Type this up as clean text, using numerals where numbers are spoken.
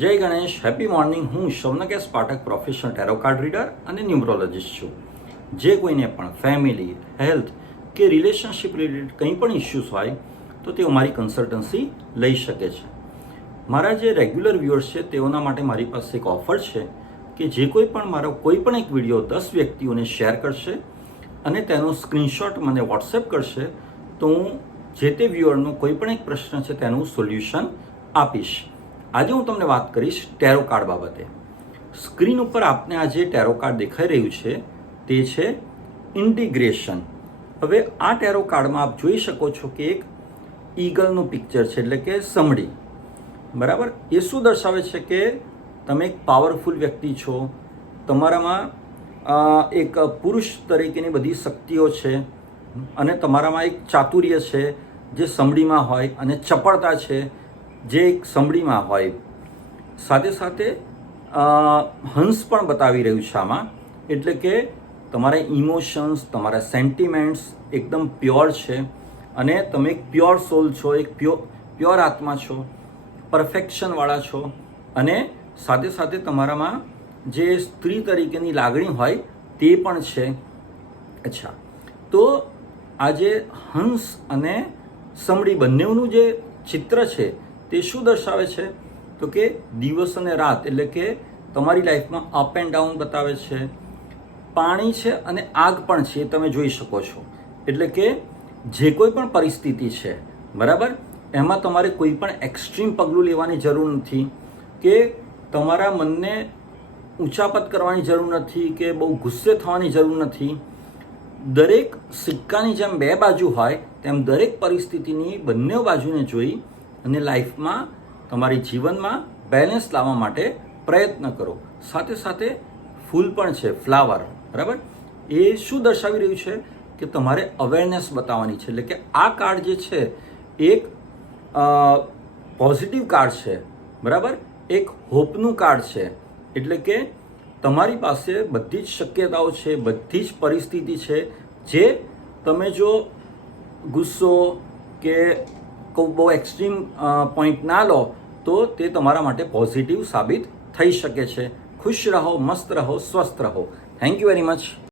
જય Ganesh, happy morning. હું Shaunak S Pathak, professional tarot card reader અને ન્યુમરોલોજીસ્ટ છું. જે કોઈને પણ ફેમિલી, હેલ્થ કે રિલેશનશિપ રિલેટેડ કંઈ પણ ઇશ્યુઝ હોય તો તેઓ મારી કન્સલ્ટન્સી લઈ શકે છે. મારા જે રેગ્યુલર વ્યુઅર્સ છે તેઓના માટે મારી પાસે એક ઓફર છે કે જે કોઈ પણ મારો કોઈ પણ એક વિડીયો 10 વ્યક્તિઓને શેર કરશે અને તેનો સ્ક્રીનશોટ મને વોટ્સએપ કરશે તો હું જે તે વ્યુઅરનો કોઈ પણ એક પ્રશ્ન છે તેનું સોલ્યુશન આપીશ. આજે હું તમને વાત કરીશ ટેરો કાર્ડ બાબતે. સ્ક્રીન ઉપર આપને આ જે ટેરો કાર્ડ દેખાઈ રહ્યું છે તે છે ઇન્ટિગ્રેશન. હવે આ ટેરો કાર્ડમાં આપ જોઈ શકો છો કે એક ઈગલનું પિક્ચર છે, એટલે કે સમડી. બરાબર, એ શું દર્શાવે છે કે તમે એક પાવરફુલ વ્યક્તિ છો, તમારામાં એક પુરુષ તરીકેની બધી શક્તિઓ છે અને તમારામાં એક ચાતુર્ય છે જે સમડીમાં હોય અને ચપળતા છે જે એક સમડીમાં હોય. સાથે સાથે હંસ પણ બતાવી રહ્યું છે આમાં, એટલે કે તમારા ઇમોશન્સ, તમારા સેન્ટિમેન્ટ્સ એકદમ પ્યોર છે અને તમે એક પ્યોર સોલ છો, એક પ્યોર આત્મા છો, પરફેક્શનવાળા છો અને સાથે સાથે તમારામાં જે સ્ત્રી તરીકેની લાગણી હોય તે પણ છે. અચ્છા, તો આ જે હંસ અને સમડી બંનેનું જે ચિત્ર છે તે શું દર્શાવે છે તો કે દિવસ અને રાત, એટલે કે તમારી લાઈફમાં અપ એન્ડ ડાઉન બતાવે છે. પાણી છે અને આગ પણ છે, એ તમે જોઈ શકો છો. એટલે કે જે કોઈ પણ પરિસ્થિતિ છે, બરાબર, એમાં તમારે કોઈ પણ એક્સ્ટ્રીમ પગલું લેવાની જરૂર નથી કે તમારા મનને ઊંચાપત કરવાની જરૂર નથી કે બહુ ગુસ્સે થવાની જરૂર નથી. દરેક સિક્કાની જેમ બે બાજુ હોય તેમ દરેક પરિસ્થિતિની બંને બાજુને જોઈ અને લાઈફમાં તમારી જીવનમાં બેલેન્સ લાવવા માટે પ્રયત્ન કરો. સાથે સાથે ફૂલ પણ છે, ફ્લાવર. બરાબર, એ શું દર્શાવી રહ્યું છે કે તમારે અવેરનેસ બતાવવાની છે. એટલે કે આ કાર્ડ જે છે એક પોઝિટિવ કાર્ડ છે, બરાબર, એક હોપનું કાર્ડ છે. એટલે કે તમારી પાસે બધી જ શક્યતાઓ છે, બધી જ પરિસ્થિતિ છે. જે તમે જો ગુસ્સો કે બહુ એક્સ્ટ્રીમ પોઈન્ટ ના લો તો તે તમારા માટે પોઝિટિવ સાબિત થઈ શકે છે. ખુશ રહો, મસ્ત રહો, સ્વસ્થ રહો. Thank you very much.